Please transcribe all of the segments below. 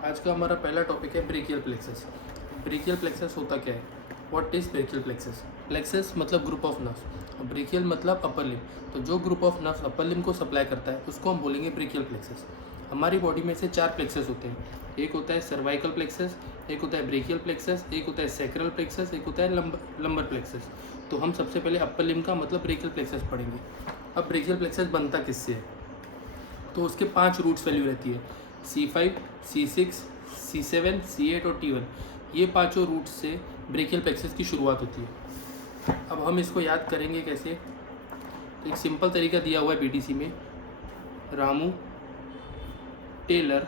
आज का हमारा पहला टॉपिक है ब्रेकियल प्लेक्सस। ब्रेकियल प्लेक्सस होता क्या है? What is brachial plexus? Plexus मतलब ग्रुप ऑफ नर्व्स और ब्रेकियल मतलब अपर लिम। तो जो ग्रुप ऑफ नर्व्स अपर लिम को सप्लाई करता है उसको हम बोलेंगे ब्रेकियल प्लेक्सस। हमारी बॉडी में से 4 प्लेक्सस होते हैं। एक होता है सर्वाइकल प्लेक्सस, एक होता है ब्रेकियल प्लेक्सस, एक होता है सैक्रल प्लेक्सस, एक होता है लंबर प्लेक्सस। तो हम सबसे पहले अपर लिम का मतलब ब्रेकियल प्लेक्सस पढ़ेंगे। अब ब्रेकियल प्लेक्सस बनता किससे है? तो उसके 5 रूट्स वैल्यू रहती है, C5, C6, C7, C8 और T1। ये पांचों रूट्स से ब्रेकियल प्लेक्सस की शुरुआत होती है। अब हम इसको याद करेंगे कैसे? तो एक सिंपल तरीका दिया हुआ है BTC में। Ramu tailor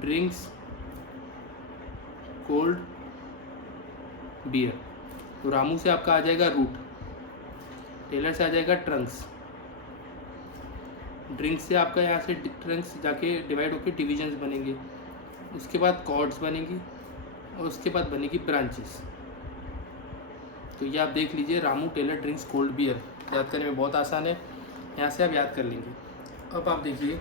drinks cold beer. तो रामू से आपका आ जाएगा रूट, टेलर से आ जाएगा ट्रंक्स, ड्रिंक्स से आपका यहाँ से ट्रंक्स जाके डिवाइड होकर डिविजन्स बनेंगे, उसके बाद कॉर्ड्स बनेंगी और उसके बाद बनेगी ब्रांचेस। तो ये आप देख लीजिए, Ramu tailor drinks cold beer याद करने में बहुत आसान है, यहाँ से आप याद कर लेंगे। अब आप देखिए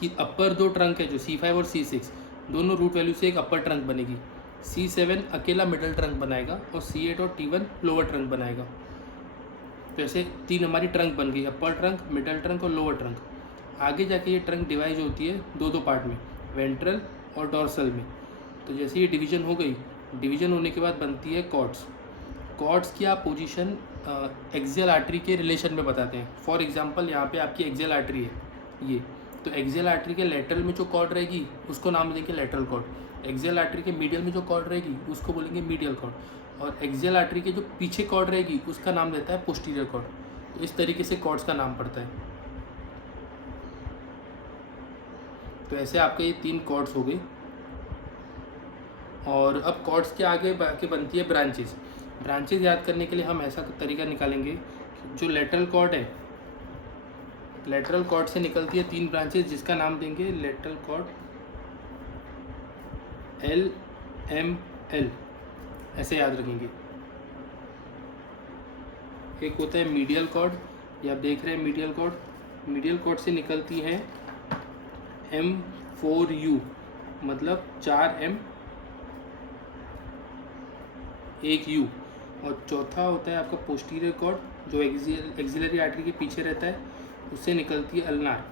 कि अपर दो ट्रंक है जो C5 और C6, दोनों रूट वैल्यू से एक अपर ट्रंक बनेगी। C7 अकेला मिडल ट्रंक बनाएगा और C8 और T1 लोअर ट्रंक बनाएगा। तो ऐसे 3 हमारी ट्रंक बन गई, अपर ट्रंक, मिडल ट्रंक और लोअर ट्रंक। आगे जाके ये ट्रंक डिवाइड होती है दो पार्ट में, वेंट्रल और डॉर्सल में। तो जैसे ये डिवीजन हो गई, डिवीजन होने के बाद बनती है कॉर्ड्स। कॉर्ड्स की आप पोजीशन एक्सियल आर्टरी के रिलेशन में बताते हैं। फॉर एग्जांपल यहाँ पे आपकी एक्सियल आर्टरी है ये, तो एक्सियल आर्टरी के लेटरल में जो कॉर्ड रहेगी उसको नाम देंगे लेटरल कॉर्ड। एक्सियल आर्टरी के मीडियल में जो कॉर्ड रहेगी उसको बोलेंगे मीडियल कॉर्ड, और एक्सियल आर्टरी के जो पीछे कॉर्ड रहेगी उसका नाम रहता है पोस्टीरियर कॉर्ड। तो इस तरीके से कॉर्ड्स का नाम पड़ता है। तो ऐसे आपके ये 3 कॉर्ड्स हो गए। और अब कॉर्ड्स के आगे बाकी बनती है ब्रांचेस। ब्रांचेस याद करने के लिए हम ऐसा तरीका निकालेंगे, जो लेटरल कॉर्ड है, लेटरल कॉर्ड से निकलती है 3 ब्रांचेस जिसका नाम देंगे लेटरल कॉर्ड LML, ऐसे याद रखेंगे। एक होता है मीडियल कॉर्ड, ये आप देख रहे हैं मीडियल कॉर्ड। मीडियल कॉर्ड से निकलती है M4U, मतलब 4M 1 U। और चौथा होता है आपका पोस्टीरियर कॉर्ड जो एक्सिलरी आर्टरी के पीछे रहता है, उससे निकलती है अल्नार।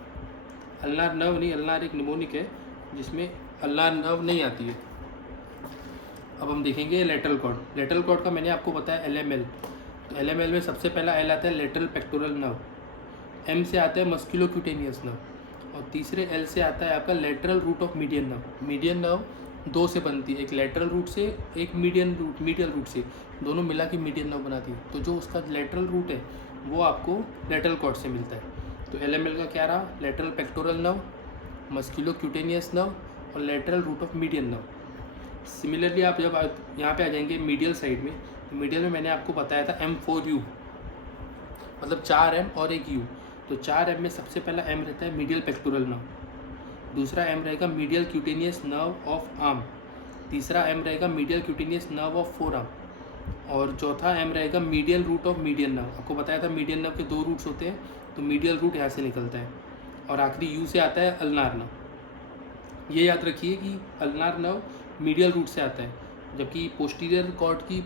अल्नार नर्व नहीं, अल्नार एक निमोनिक है जिसमें अल्नार नर्व नहीं आती है। अब हम देखेंगे लेटरल कॉर्ड। लेटरल कॉर्ड का मैंने आपको बताया LML। तो LML में सबसे पहला L आता है लेटरल पेक्टोरल नर्व, M से आता है मस्कुलोक्यूटेनियस नर्व, और तीसरे L से आता है आपका lateral root of median nerve. Median nerve 2 से बनती है, एक लेटरल रूट से, एक मीडियल रूट से, दोनों मिला के मीडियन नर्व बनाती है। तो जो उसका लेटरल रूट है वो आपको लेटरल कॉर्ड से मिलता है। तो LML का क्या रहा? Lateral pectoral nerve, musculocutaneous nerve और lateral root of median nerve. Similarly आप जब यहाँ पे आ जाएंगे मीडियल साइड में, तो मीडियल में मैंने आपको बताया था M4U, मतलब 4M और 1 U। तो 4M में सबसे पहला M रहता है मीडियल पेक्टोरल नर्व, दूसरा M रहेगा medial cutaneous nerve of arm, तीसरा M रहेगा medial cutaneous nerve of forearm, और चौथा M रहेगा medial root of median nerve. आपको बताया था मीडियन नर्व के 2 रूट्स होते हैं, तो मीडियल रूट यहाँ से निकलता है, और आखिरी U से आता है अल्नार नर्व। ये याद रखिए कि अल्नार नर्व मीडियल रूट से आता है, जबकि पोस्टीरियर कॉर्ड की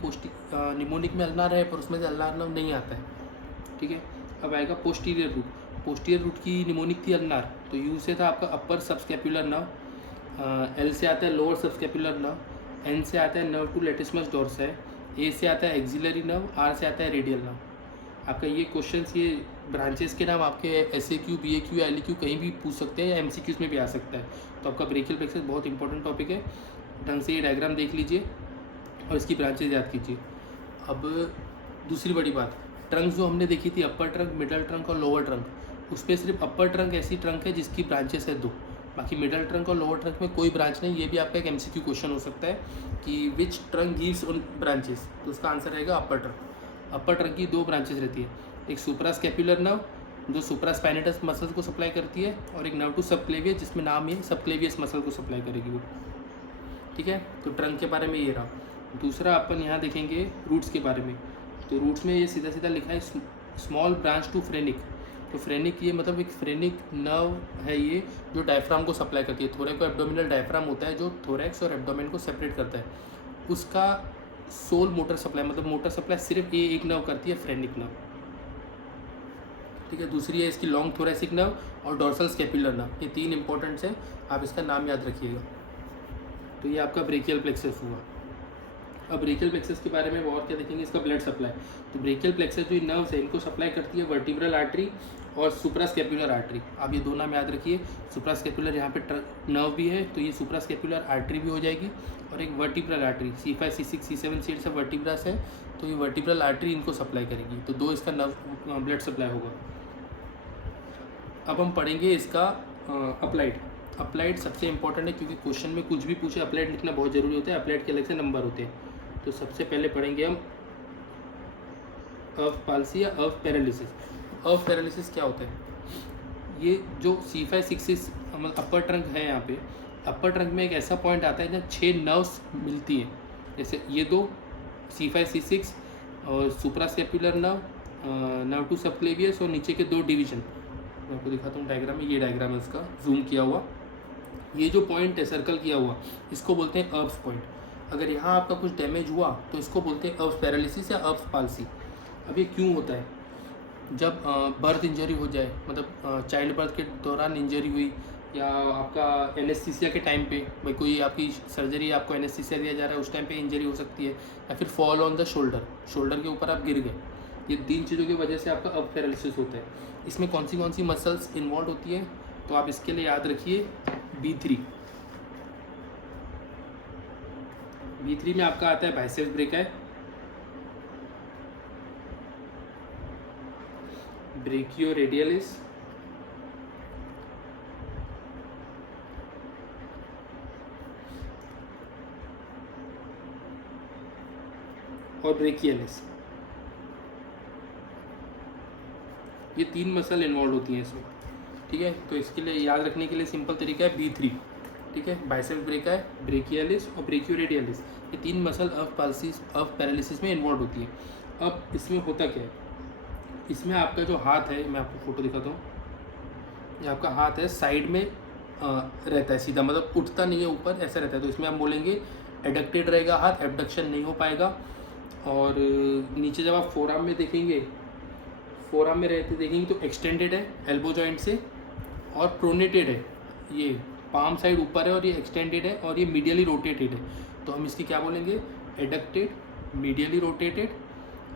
निमोनिक में अल्नार है पर उसमें से अल्नार नर्व नहीं आता है। ठीक है, अब आएगा पोस्टीरियर रूट। पोस्टीरियर रूट की निमोनिक थी अल्नार, तो U से था आपका अपर सबस्कैपुलर नर्व, L से आता है लोअर सबस्कैपुलर नर्व, N से आता है nerve to latissimus dorsi, A से आता है एक्सिलरी नर्व, R से आता है रेडियल नर्व। आपका ये क्वेश्चंस, ये ब्रांचेस के नाम आपके SAQ, BAQ या LEQ कहीं भी पूछ सकते हैं या MCQs में भी आ सकता है। तो आपका ब्रेकियल प्लेक्सस बहुत इंपॉर्टेंट टॉपिक है, ढंग से ये डायग्राम देख लीजिए और इसकी ब्रांचेज याद कीजिए। अब दूसरी बड़ी बात, ट्रंक जो हमने देखी थी अपर ट्रंक, मिडल ट्रंक और लोअर ट्रंक, उस पर सिर्फ अपर ट्रंक ऐसी ट्रंक है जिसकी ब्रांचेस है 2, बाकी मिडल ट्रंक और लोअर ट्रंक में कोई ब्रांच नहीं। ये भी आपका एक MCQ क्वेश्चन हो सकता है कि विच ट्रंक गिव्स उन ब्रांचेस, तो उसका आंसर रहेगा अपर ट्रंक। अपर ट्रंक की 2 ब्रांचेस रहती है, एक सुप्रास्कैपुलर नर्व जो सुप्रास्पाइनेटस मसल्स को सप्लाई करती है, और एक नर्व टू सबक्लेवियस जिसमें नाम ये सबक्लेवियस मसल को सप्लाई करेगी वो। ठीक है, तो ट्रंक के बारे में ये रहा। दूसरा अपन यहाँ देखेंगे रूट्स के बारे में। तो रूट्स में ये सीधा सीधा लिखा है स्मॉल ब्रांच टू फ्रेनिक। तो फ्रेनिक ये मतलब एक फ्रेनिक नर्व है ये, जो डायफ्राम को सप्लाई करती है। थोरेको एब्डोमिनल डायफ्राम होता है जो थोरैक्स और एब्डोमेन को सेपरेट करता है, उसका सोल मोटर सप्लाई, मतलब मोटर सप्लाई सिर्फ ये एक नर्व करती है, फ्रेनिक नर्व। ठीक है, दूसरी है इसकी लॉन्ग थोरेसिक नर्व और डॉर्सल स्कैपुलर नर्व। ये तीन इंपॉर्टेंट्स हैं, आप इसका नाम याद रखिएगा। तो ये आपका ब्रेकियल प्लेक्सस हुआ। अब ब्रेकियल प्लेक्सस के बारे में और क्या देखेंगे, इसका ब्लड सप्लाई। तो ब्रेकियल प्लेक्सस जो नर्व्स है इनको सप्लाई करती है वर्टिब्रल आर्टरी और सुप्रास्कैपुलर आर्टरी। आप ये दो नाम याद रखिए, सुप्रास्कैपुलर यहाँ पे नर्व भी है तो ये सुप्रास्कैपुलर आर्टरी भी हो जाएगी, और एक vertebral artery C5 C6 C7 seat से वर्टिब्रस है तो ये वर्टिब्रल आर्टरी इनको सप्लाई करेगी। तो दो इसका नर्व ब्लड सप्लाई होगा। अब हम पढ़ेंगे इसका अप्लाइड। अप्लाइड सबसे इंपॉर्टेंट है क्योंकि क्वेश्चन में कुछ भी पूछे अप्लाइड लिखना बहुत ज़रूरी होता है। अप्लाइड के अलग से नंबर होते हैं। तो सबसे पहले पढ़ेंगे हम अर्फ पाल्सी या अर्फ पैरालिसिस। अर्फ पैरालिसिस क्या होता है, ये जो C5 6 अपर ट्रंक है, यहाँ पे अपर ट्रंक में एक ऐसा पॉइंट आता है जहाँ 6 नर्व्स मिलती हैं। जैसे ये दो C5 C6 और सुप्रास्कैपुलर नर्व टू सबक्लेवियस और नीचे के दो डिवीजन। मैं आपको दिखाता हूँ डायग्राम में, ये डायग्राम है इसका जूम किया हुआ। ये जो पॉइंट है सर्कल किया हुआ इसको बोलते हैं अर्फ पॉइंट। अगर यहाँ आपका कुछ डैमेज हुआ तो इसको बोलते हैं अर्फ पैरालिसिस या अर्फ पाल्सी। अब ये क्यों होता है, जब बर्थ इंजरी हो जाए, मतलब चाइल्ड बर्थ के दौरान इंजरी हुई या आपका एनेस्थीसिया के टाइम पे, भाई कोई आपकी सर्जरी आपको एनेस्थीसिया दिया जा रहा है उस टाइम पे इंजरी हो सकती है, या फिर फॉल ऑन द शोल्डर के ऊपर आप गिर गए, ये तीन चीज़ों की वजह से आपका अर्फ पैरालिसिस होता है। इसमें कौन सी मसल्स इन्वॉल्व होती है, तो आप इसके लिए याद रखिए B3 में आपका आता है बाइसेप्स ब्रेका, ब्रेकियोरेडियलिस, और ब्रेकियलिस। ये तीन मसल इन्वॉल्व होती हैं इसमें। ठीक है, तो इसके लिए याद रखने के लिए सिंपल तरीका है B3। ठीक है, बाइसेप्स ब्रेका है, ब्रेकियलिस और ब्रेकियोरेडियलिस, ये तीन मसल अर्फ पैरालिसिस में इन्वॉल्व होती है। अब इसमें होता क्या है, इसमें आपका जो हाथ है, मैं आपको फोटो दिखाता हूँ, ये आपका हाथ है साइड में रहता है सीधा, मतलब उठता नहीं है ऊपर, ऐसा रहता है। तो इसमें हम बोलेंगे एडक्टेड रहेगा हाथ, एबडक्शन नहीं हो पाएगा। और नीचे जब आप फोरआर्म में देखेंगे, फोरआर्म में रहते देखेंगे तो एक्सटेंडेड है एल्बो जॉइंट से, और प्रोनेटेड है, ये पाम साइड ऊपर है और ये एक्सटेंडेड है और ये मीडियली रोटेटेड है। तो हम इसकी क्या बोलेंगे, एडक्टेड, मीडियली रोटेटेड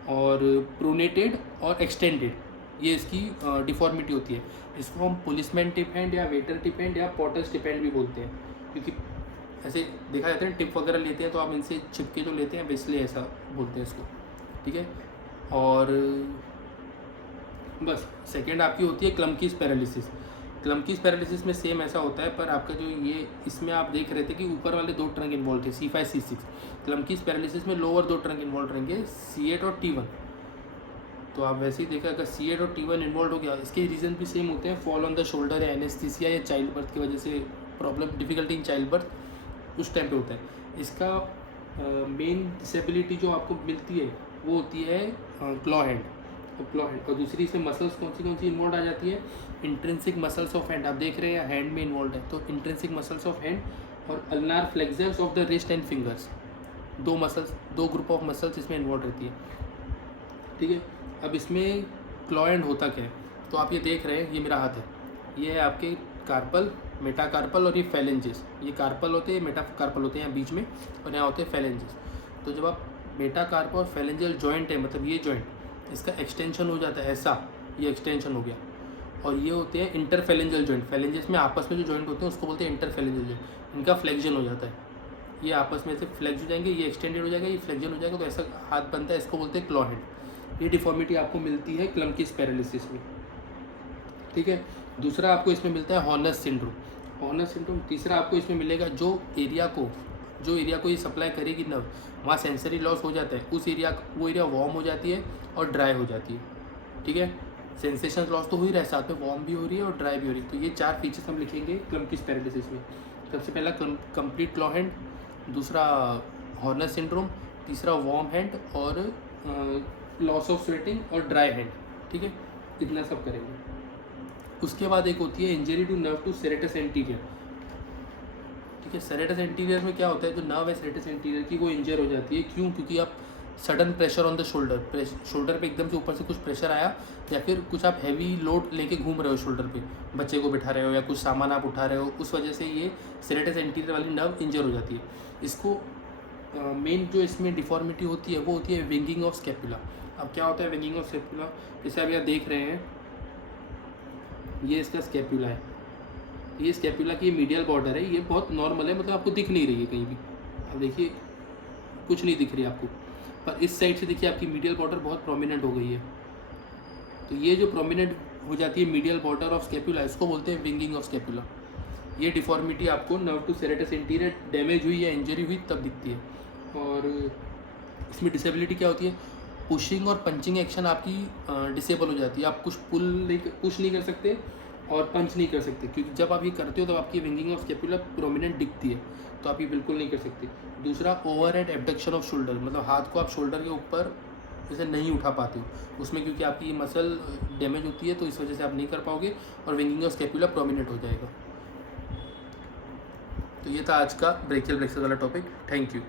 और प्रोनेटेड और एक्सटेंडेड, ये इसकी डिफॉर्मिटी होती है। इसको हम पुलिसमैन टिप हैंड या वेटर टिप हैंड या पॉटर्स टिप हैंड भी बोलते हैं, क्योंकि ऐसे देखा जाता है टिप वगैरह लेते हैं तो आप इनसे छिपके जो लेते हैं इसलिए ऐसा बोलते हैं इसको। ठीक है, और बस सेकेंड आपकी होती है क्लमकीज पैरालिसिस। क्लमकीज पैरालिसिस में सेम ऐसा होता है, पर आपका जो ये इसमें आप देख रहे थे कि ऊपर वाले दो ट्रंक इन्वॉल्व थे C5 C6। क्लमकीज पैरालिसिस में लोअर दो ट्रंक इन्वॉल्व रहेंगे C8 और T1। तो आप वैसे ही देखा अगर C8 और T1 इन्वॉल्व हो गया, इसके रीज़न भी सेम होते हैं, फॉल ऑन द शोल्डर या एनेस्थीसिया या चाइल्ड बर्थ की वजह से problem, difficulty in child birth, उस टाइम पे होता है। इसका मेन डिसेबिलिटी जो आपको मिलती है वो होती है क्लॉ हैंड और दूसरी इसमें मसल्स कौन सी इन्वॉल्व आ जाती है, इंट्रिंसिक मसल्स ऑफ हैंड। आप देख रहे हैं हैंड में इन्वॉल्व है, तो इंट्रिंसिक मसल्स ऑफ हैंड और ulnar flexors of the wrist and fingers, दो ग्रुप ऑफ मसल्स इसमें इन्वॉल्व रहती है। ठीक है, अब इसमें क्लॉ हैंड होता क्या है, तो आप ये देख रहे हैं, ये मेरा हाथ है, ये है आपके कार्पल, मेटाकार्पल और ये फैलेंजेस। ये कार्पल होते हैं, मेटाकार्पल होते हैं यहाँ बीच में, और यहाँ होते हैं फैलेंजेस। तो जब आप मेटाकार्पल और फैलेंजियल जॉइंट है, मतलब ये जॉइंट, इसका एक्सटेंशन हो जाता है ऐसा, ये एक्सटेंशन हो गया, और ये होते हैं इंटरफैलेंजियल जॉइंट। फैलेंजेस में आपस में जो जॉइंट होते हैं उसको बोलते हैं इंटरफैलेंजियल जॉइंट। इनका फ्लेक्जन हो जाता है, ये आपस में से फ्लेक्स हो जाएंगे, ये एक्सटेंडेड हो जाएगा, ये फ्लेक्जन हो जाएगा, तो ऐसा हाथ बनता है, इसको बोलते हैं क्लॉ हैंड। ये डिफॉर्मिटी आपको मिलती है क्लमकीज पैरालिसिस में। ठीक है, दूसरा आपको इसमें मिलता है हॉर्नर सिंड्रोम। तीसरा आपको इसमें मिलेगा जो एरिया को ये सप्लाई करेगी नर्व, वहाँ सेंसरी लॉस हो जाता है, वो एरिया वार्म हो जाती है और ड्राई हो जाती है। ठीक है, सेंसेशन लॉस तो हो ही रहा है, साथ में वार्म भी हो रही है और ड्राई भी हो रही है। तो ये चार फीचर्स हम लिखेंगे क्लमकीज पैरालिसिस में। सबसे पहला कंप्लीट क्लॉ हैंड, दूसरा हॉर्नर सिंड्रोम, तीसरा वार्म हैंड और लॉस ऑफ स्वेटिंग और ड्राई हैंड। ठीक है, इतना सब करेंगे। उसके बाद एक होती है injury to nerve to serratus anterior. ठीक है, सेरेटस एंटीरियर में क्या होता है, जो नर्व है सेरेटस एंटीरियर की वो इंजर हो जाती है। क्यों? क्योंकि आप sudden pressure on the shoulder, shoulder पे एकदम से ऊपर से कुछ प्रेशर आया, या फिर कुछ आप हैवी लोड लेके घूम रहे हो शोल्डर पे, बच्चे को बिठा रहे हो या कुछ सामान आप उठा रहे हो, उस वजह से ये सेरेटस एंटीरियर वाली नर्व इंजर हो जाती है। इसको मेन जो इसमें डिफॉर्मिटी होती है वो होती है विंगिंग ऑफ स्कैपुला। अब क्या होता है विंगिंग ऑफ स्कैपुला? जैसे आप यहाँ देख रहे हैं, ये इसका स्कैपुला है, ये स्कैपुला की मीडियल बॉर्डर है, ये बहुत नॉर्मल है, मतलब आपको दिख नहीं रही है कहीं भी। अब देखिए कुछ नहीं दिख रही आपको, पर इस साइड से देखिए आपकी मीडियल बॉर्डर बहुत प्रोमिनेंट हो गई है। तो ये जो प्रोमिनेंट हो जाती है मीडियल बॉर्डर ऑफ स्कैपुला, इसको बोलते हैं विंगिंग ऑफ स्कैपुला। ये डिफॉर्मिटी आपको nerve to serratus anterior damage हुई या इंजरी हुई तब दिखती है। और इसमें डिसेबिलिटी क्या होती है? पुशिंग और पंचिंग एक्शन आपकी डिसेबल हो जाती है। आप कुछ पुश नहीं कर सकते और पंच नहीं कर सकते, क्योंकि जब आप ये करते हो तो आपकी विंगिंग ऑफ स्कैपुला प्रोमिनेंट दिखती है, तो आप ये बिल्कुल नहीं कर सकते। दूसरा, over head abduction off shoulder, मतलब हाथ को आप शोल्डर के ऊपर जैसे नहीं उठा पाते हो उसमें, क्योंकि आपकी मसल डैमेज होती है तो इस वजह से आप नहीं कर पाओगे और विंगिंग ऑफ स्कैपुला प्रोमिनेंट हो जाएगा। तो ये था आज का ब्रेकियल प्लेक्सस वाला टॉपिक। Thank you.